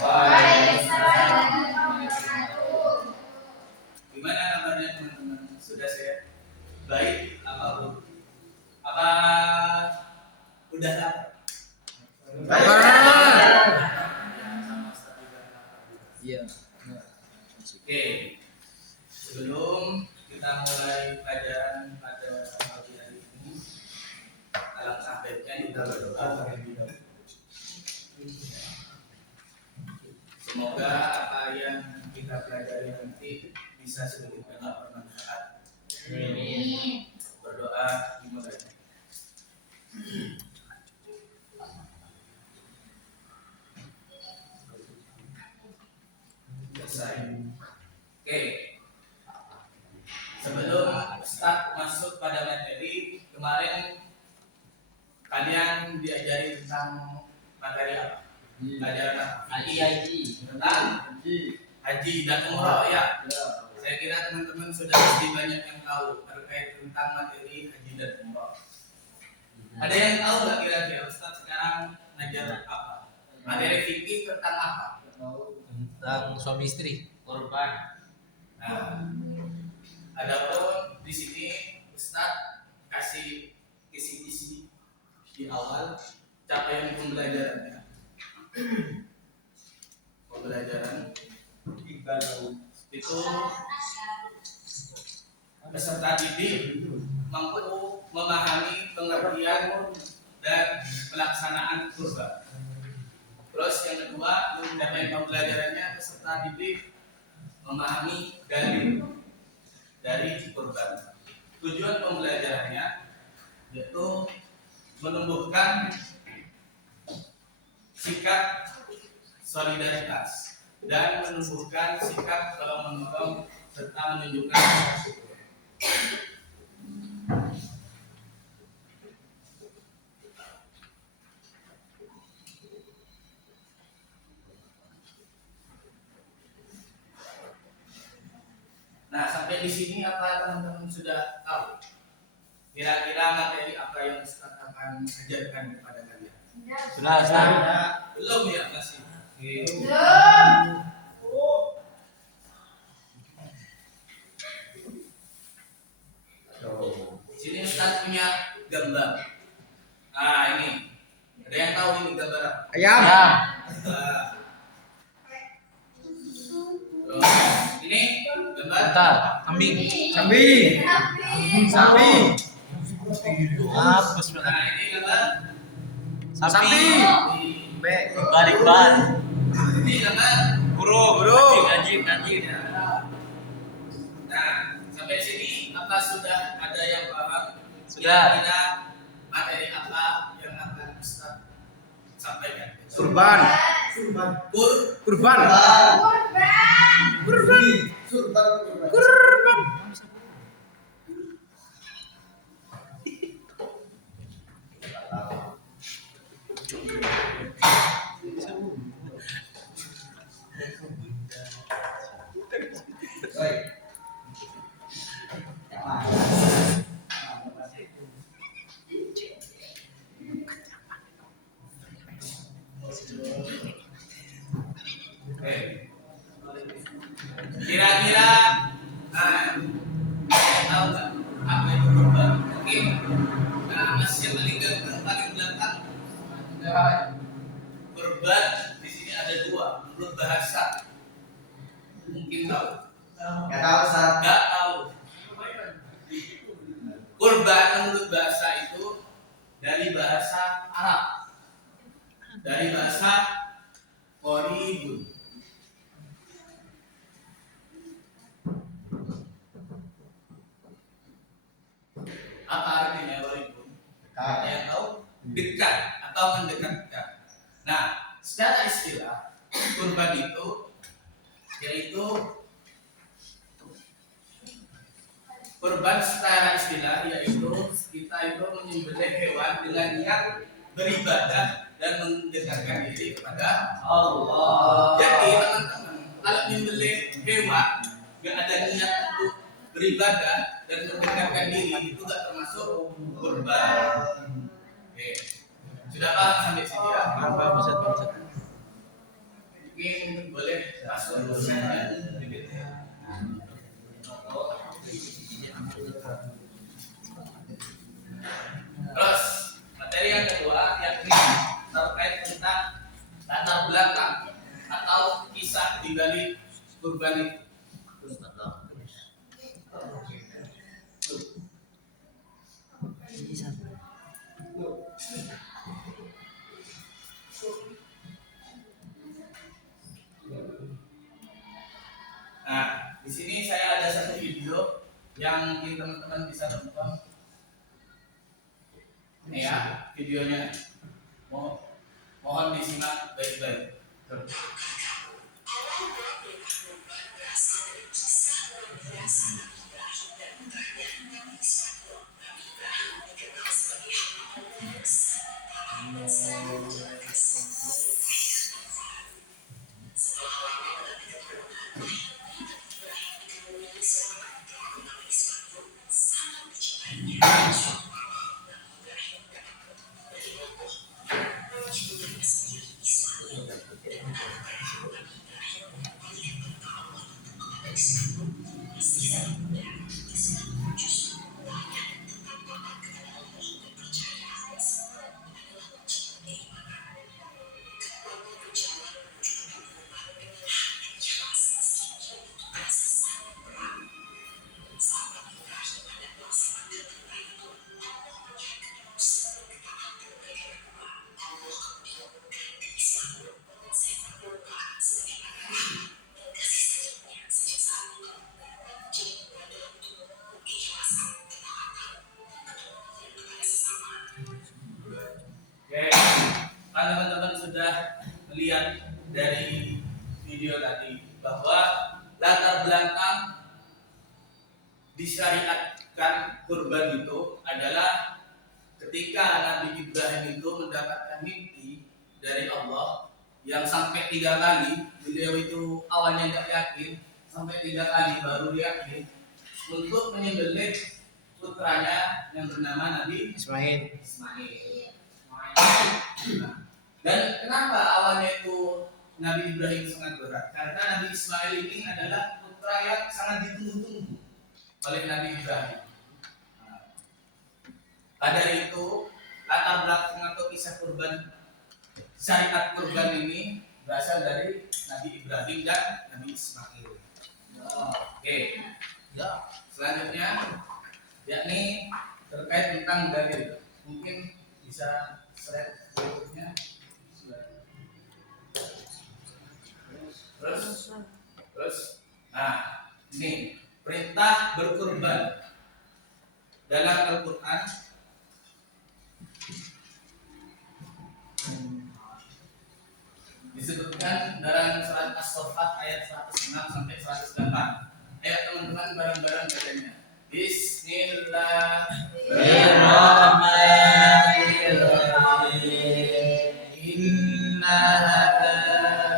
Waalaikumsalam. Gimana kabarnya teman-teman? Sudah sehat? Baik? Apa belum? Apa udah lapar? Sama Ustaz juga lapar. Iya. Oke. Sebelum kita mulai pelajaran pada pagi hari ini, alangkah baiknya kita berdoa terlebih dahulu. Semoga apa yang kita pelajari nanti bisa sedikit banyak bermanfaat. Amin. Berdoa dimulai. Selesai. Oke. Sebelum start masuk pada materi, kemarin kalian diajari tentang materi apa? Pelajaran apa? Haji. Tentang haji dan umroh ya. Saya kira teman-teman sudah pasti banyak yang tahu terkait tentang materi haji dan umroh. Ada yang tahu nggak kira-kira Ustaz sekarang ngajar apa? Materi fikih tentang apa? Tentang suami istri, korban. Nah, adapun di sini Ustaz kasih kisi-kisi di awal capaian pembelajarannya. Pembelajaran itu peserta didik mampu memahami pengertian dan pelaksanaan kurban. Terus yang kedua, capaian pembelajarannya peserta didik memahami dalil dari kurban. Tujuan pembelajarannya yaitu menumbuhkan sikap solidaritas dan menumbuhkan sikap tolong menolong serta menunjukkan rasa syukur. Nah, sampai di sini apa teman-teman sudah tahu? Kira-kira materi apa yang Ustaz akan ajarkan kepada kalian? Sudah. Belum ya masih. Di sini Ustaz punya gambar. Nah, ini. Ada yang tahu ini gambar apa? Ayam. Terus ini gambar Kita kambing. Kambing. Sapi. Nah, ini gambar Sapi. Iqbal. Ini gambar Burung. Anjing. Nah, sampai sini apa sudah ada yang paham? Sudah. Kira-kira materi apa yang akan Ustaz sampaikan? Kurban. Oke. Kira-kira tahu nggak apa itu kurban? Mungkin masih yang paling belakang. Kurban di sini ada dua menurut bahasa. Mungkin tahu? Nggak tahu. Kurban menurut bahasa itu dari bahasa Arab. Dari bahasa Qoribun. Apa artinya Qoribun? Ada yang tahu? Dekat atau mendekatkan. Nah, secara istilah kurban itu yaitu kurban secara istilah yaitu kita itu menyembelih hewan dengan niat beribadah dan mendekatkan diri kepada Allah. Jadi teman-teman, kalau menyembelih hewan nggak ada niat untuk beribadah dan mendekatkan diri itu nggak termasuk kurban. Oke, sudah paham sampai sini ya? Bisa. Oke, Terus materi yang kedua yakni terkait tentang latar belakang atau kisah di balik kurban itu. Nah, di sini saya ada satu video yang mungkin teman-teman bisa tonton. Ini ya videonya. Mohon disimak baik-baik. Oke, kan teman-teman sudah melihat dari video tadi bahwa latar belakang disyariatkan kurban itu adalah ketika Nabi Ibrahim itu mendapatkan mimpi dari Allah yang sampai 3 kali. Beliau itu awalnya tidak yakin, sampai 3 kali baru yakin untuk menyembelih putranya yang bernama Nabi Ismail. Nah, dan kenapa awalnya itu Nabi Ibrahim sangat berat? Karena Nabi Ismail ini adalah putra yang sangat ditunggu-tunggu oleh Nabi Ibrahim. Nah, pada itu latar belakang atau kisah kurban, syariat kurban ini berasal dari Nabi Ibrahim dan Nabi Ismail. Oke, selanjutnya yakni terkait tentang dalil. Mungkin bisa slide berikutnya. Terus, nah ini perintah berkurban dalam Al-Quran disebutkan dalam surat As-Saffat ayat 106 sampai 108. Ayo teman-teman bareng-bareng bacanya. Bismillahirrahmanirrahim. Inna hadza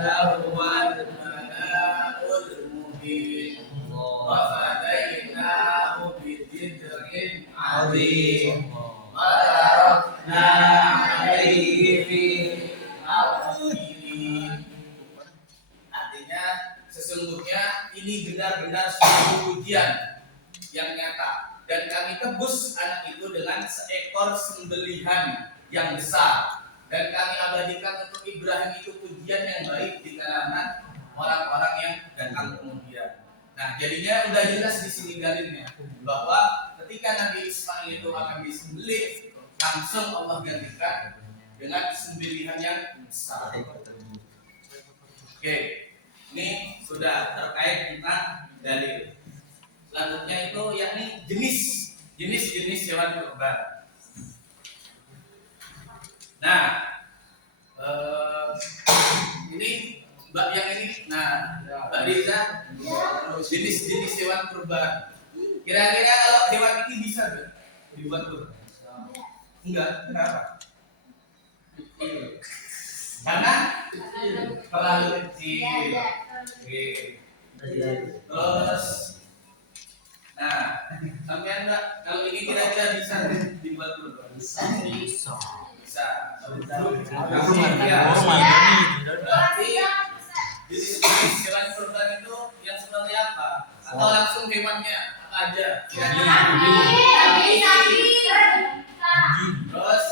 lahuwal bala'ul mubin. Wa fadainahu bidzikrin 'adzim. Wa tarakna 'alaihi fil akhirin. Artinya sesungguhnya ini benar-benar suatu ujian yang nyata, dan kami tebus anak itu dengan seekor sembelihan yang besar, dan kami abadikan untuk Ibrahim itu pujian yang baik di kalangan orang-orang yang datang kemudian. Nah, jadinya udah jelas di sini dalilnya bahwa ketika Nabi Ismail itu akan disembelih, langsung Allah gantikan dengan sembelihan yang besar. Oke, ini sudah terkait tentang dalil. Selanjutnya itu yakni jenis hewan kurban. Nah, ini Mbak yang ini, nah Mbak Riza, jenis hewan kurban. Kira-kira kalau hewan ini bisa nggak dibuat kurban? Enggak, kenapa? Karena terlalu kecil. Oke. Terus, nah, sampai enggak kalau ini kira-kira bisa dibuat kurban? Bisa. Berarti jenis hewan kurban atau langsung hewannya apa aja? Terus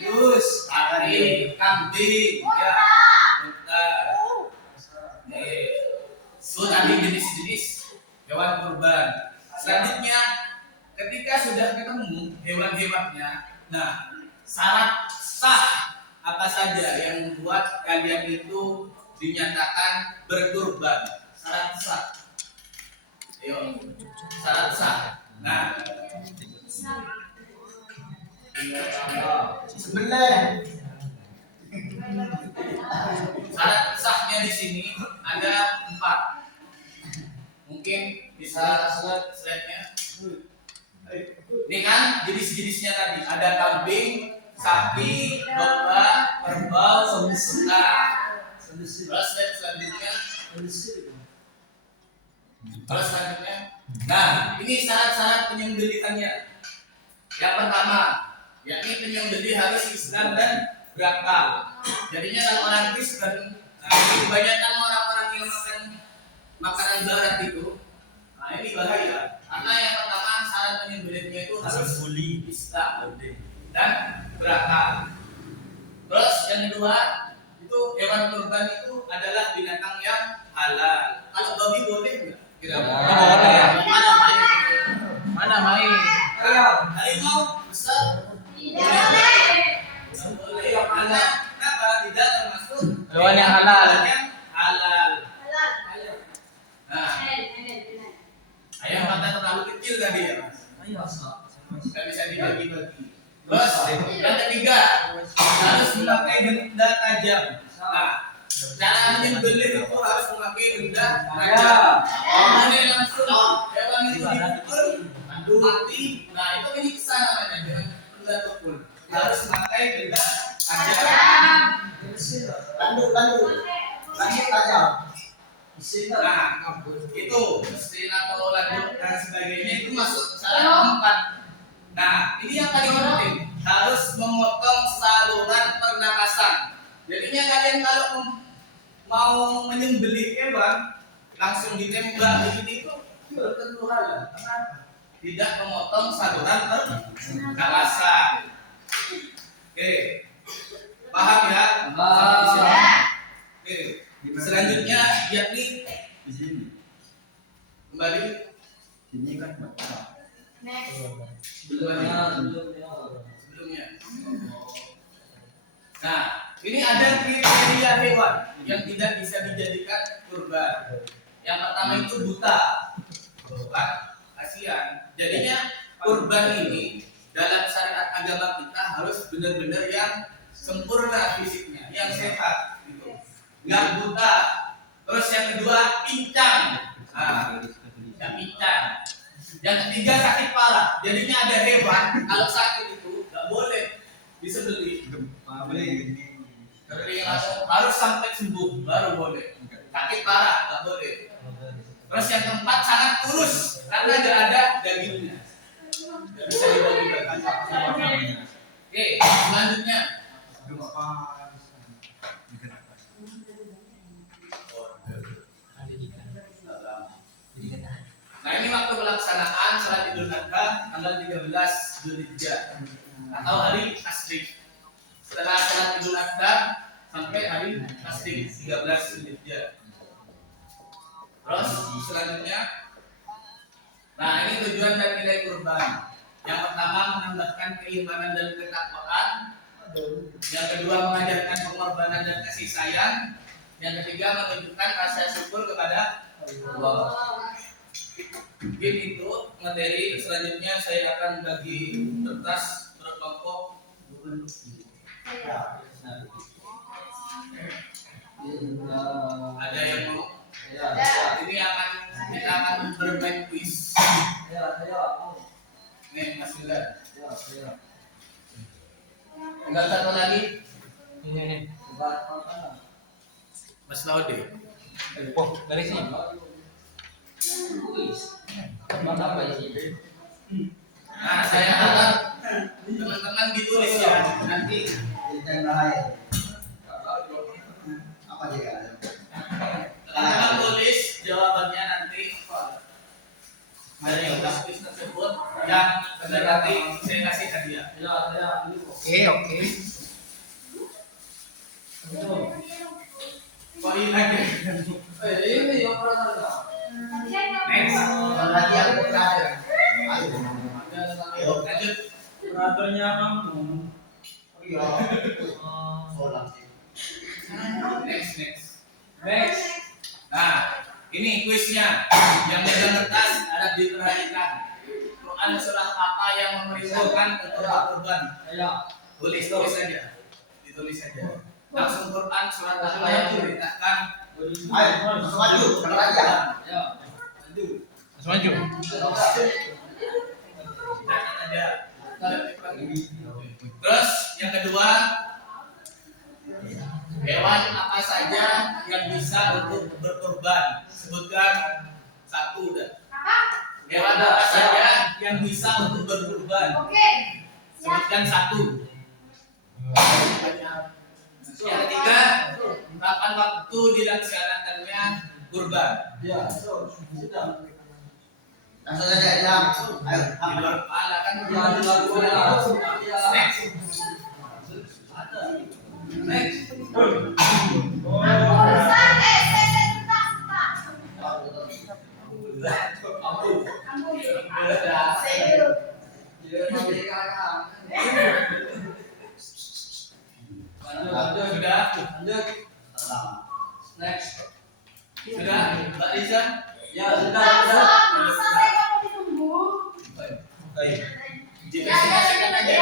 terus kambing, ya, unta. So tadi jenis-jenis hewan kurban. Selanjutnya, ketika sudah ketemu hewan-hewannya, nah syarat sah apa saja yang membuat kalian itu dinyatakan berkurban? Syarat sah. Ayo, syarat sah. Nah, syarat sahnya di sini ada 4. Mungkin bisa slide-nya. Ini kan jenis-jenisnya tadi ada kambing, sapi, domba, kerbau, unta. Terus slide selanjutnya. Terus selanjutnya. Nah, ini syarat-syarat penyembelihannya. Yang pertama, yakni penyembelih harus Islam dan berakal. Jadinya kalau orang Kristen, nah, kebanyakan orang-orang yang makan makanan barat itu, nah ini bahaya. Karena yang pertama syarat penyembelihnya itu harus Islam dan berakal. Terus yang kedua, itu hewan kurban itu adalah binatang yang halal. Kalau babi boleh enggak? Boleh. Mana main? Harimau besar? Tidak boleh. Boleh. Karena kenapa? Tidak termasuk Hewan yang halal. Yang halal. Nah, ayam mata terlalu kecil tadi ya, Mas. Nggak bisa dibagi-bagi. Terus yang ketiga harus memakai benda tajam. Nah, cara menyembelih itu harus memakai benda tajam. Boleh langsung hewan itu dipukul, mati. Nah, itu menyiksa namanya dengan benda tukul. Harus memakai benda tajam. Lanjut tajam. Nah, itu mesin atau lanjut dan sebagainya itu masuk syarat keempat. Nah, ini yang paling penting, harus memotong saluran pernapasan. Jadinya kalian kalau mau menyembelih hewan langsung ditembak begini itu belum tentu halal. Kenapa? Tidak memotong saluran pernapasan. Oke, paham ya? Sampai di sini. Oke. Selanjutnya yakni di sini. kembali Ini kan baca. sebelumnya. Nah, ini ada kriteria hewan yang tidak bisa dijadikan kurban. Yang pertama itu buta. Wah, kasihan. Jadinya kurban ini dalam syariat agama kita harus benar-benar yang sempurna fisiknya, yang sehat gitu. Nggak buta. Terus yang kedua pincang. Nah, yang pincang. Yang ketiga sakit parah. Jadinya ada hewan kalau sakit itu nggak boleh disembelih. Harus sampai sembuh baru boleh. Sakit parah nggak boleh. Terus yang keempat sangat kurus karena nggak ada dagingnya. Nggak bisa dibagi-bagi. Oke, selanjutnya. Nah, ini waktu pelaksanaan salat Idul Adha tanggal 13 Dzulhijjah atau hari tasrik. Setelah salat Idul Adha sampai hari tasrik 13 Dzulhijjah. Terus selanjutnya, nah ini tujuan dan nilai kurban. Yang pertama menambahkan keimanan dan ketakwaan. Yang kedua mengajarkan pengorbanan dan kasih sayang. Yang ketiga menunjukkan rasa syukur kepada Allah. Mungkin itu materi. Selanjutnya saya akan bagi kertas berkelompok. Ada yang mau? Ini kita akan bermain quiz. Nih Mas Wildan. Tinggal satu lagi. Mas Laude. Oh, dari sini. Nah, saya harap teman-teman ditulis ya. Nanti Apa dia? teman-teman dari bisnis tersebut yang nanti saya kasih hadiah. Oke. Kok ini lagi? Ini yang pernah. Next. Lagi yang terakhir. Ayo, lanjut. Operatornya kamu. Iya. Next. Nah, ini kuisnya. Yang megang kertas harap diperhatikan. Quran surah apa yang memerintahkan untuk berkorban? Tulis saja. Ditulis saja. Langsung Quran surat apa yang memerintahkan? Ayo, maju. Langsung maju. Catat aja. Terus yang kedua, hewan apa saja yang bisa untuk berkorban? Sebutkan satu dah. Hewan apa saja yang bisa untuk berkorban? Sebutkan satu. Yang ketiga, kapan waktu dilaksanakannya kurban? Langsung saja hilang. Ayo, Di luar kepala kan? Next. Sudah, Mbak Riza? Dipresentasikan aja.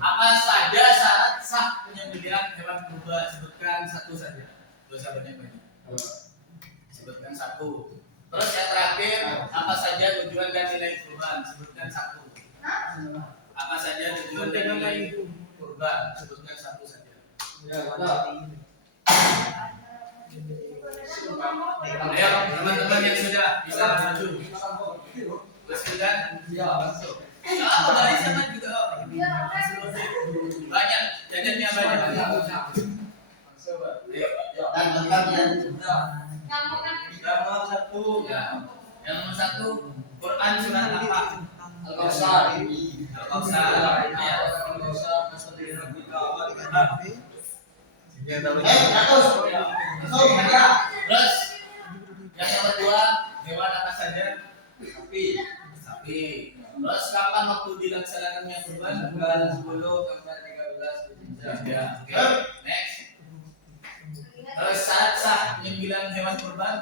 Apa saja syarat sah penyembelihan hewan kurban? Sebutkan satu saja. Dua sahabatnya banyak. Sebutkan satu. Terus yang terakhir, apa saja tujuan dan nilai kurban? Sebutkan satu. Apa saja tujuan dan nilai kurban? Sebutkan satu saja. Ayo, teman-teman yang sudah bisa maju. Bersedia? Apa dari sana juga? Banyak, jajannya banyak. dan tempatnya. Ya. Yang nomor satu, Quran surat apa? Al-Kausar. Al-Kausar. Ya. Terus yang nomor dua, hewan apa saja? Sapi. Terus kapan waktu dilaksanakannya kurban? Bulan 10 sampai 13 Ya. Oke. Next. Terus syarat sah penyembelihan hewan kurban?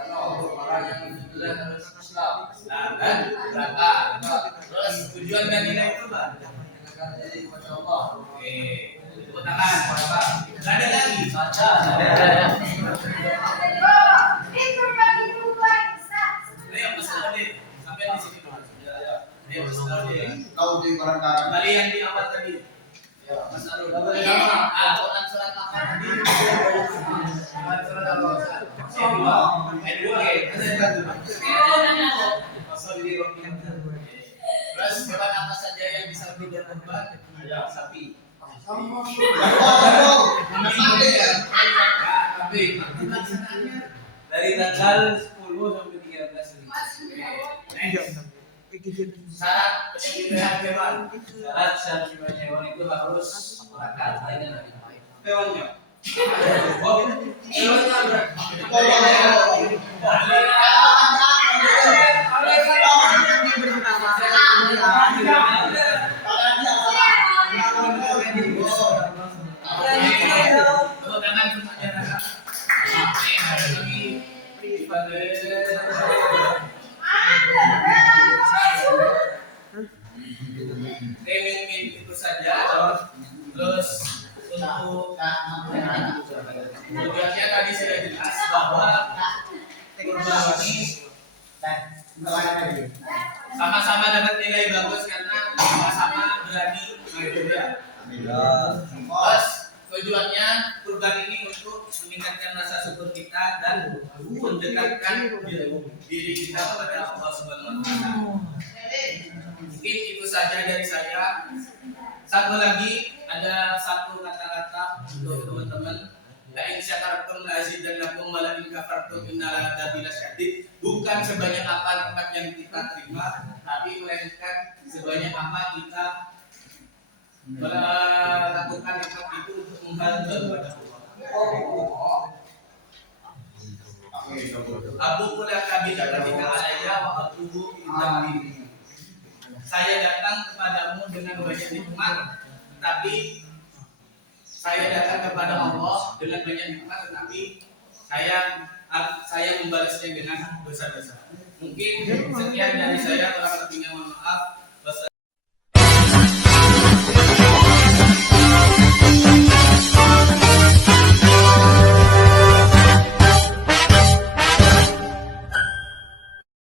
orang yang dibilang harus Islam. Nah, kan berapa? Terus tujuan dan nilai kurban? Masya Allah. Oke. Tepuk tangan. Nggak ada lagi. Ayo pesan deh. Sampai di sini dulu. Ayo pesan deh. Kau di barangkali. Kembali yang di awal tadi. Mas Arul. Quran surat apa tadi? Quran surat apa? Terus hewan apa saja yang bisa berkorban? Sapi. Sapi. Dari tanggal 10 sampai 13 Syarat penyembelihan hewan. Syarat penyembelihan hewan itu harus akad. Hewannya. Itu saja. Terus untuk tujuannya tadi sudah jelas bahwa kurban ini sama-sama dapat nilai bagus karena sama-sama berani berbeda. Terus tujuannya kurban ini untuk meningkatkan rasa syukur kita dan mendekatkan diri kita kepada Allah Subhanahu wa taala. Mungkin itu saja dari saya. Satu lagi, ada satu kata-kata untuk teman-teman. La in syakartum la azidannakum wa la in kafartum innal adzabi lasyadid. Bukan sebanyak apa nikmat yang kita terima, tapi melainkan sebanyak apa kita melakukan nikmat itu untuk membantu kepada Allah. Abu Qula kabila ketika alaya wa atubu ilahi. Saya datang kepadamu dengan banyak nikmat, tapi saya datang kepada Allah dengan banyak nikmat, tetapi saya membalasnya dengan dosa-dosa. Mungkin sekian dari saya, kurang lebihnya mohon maaf.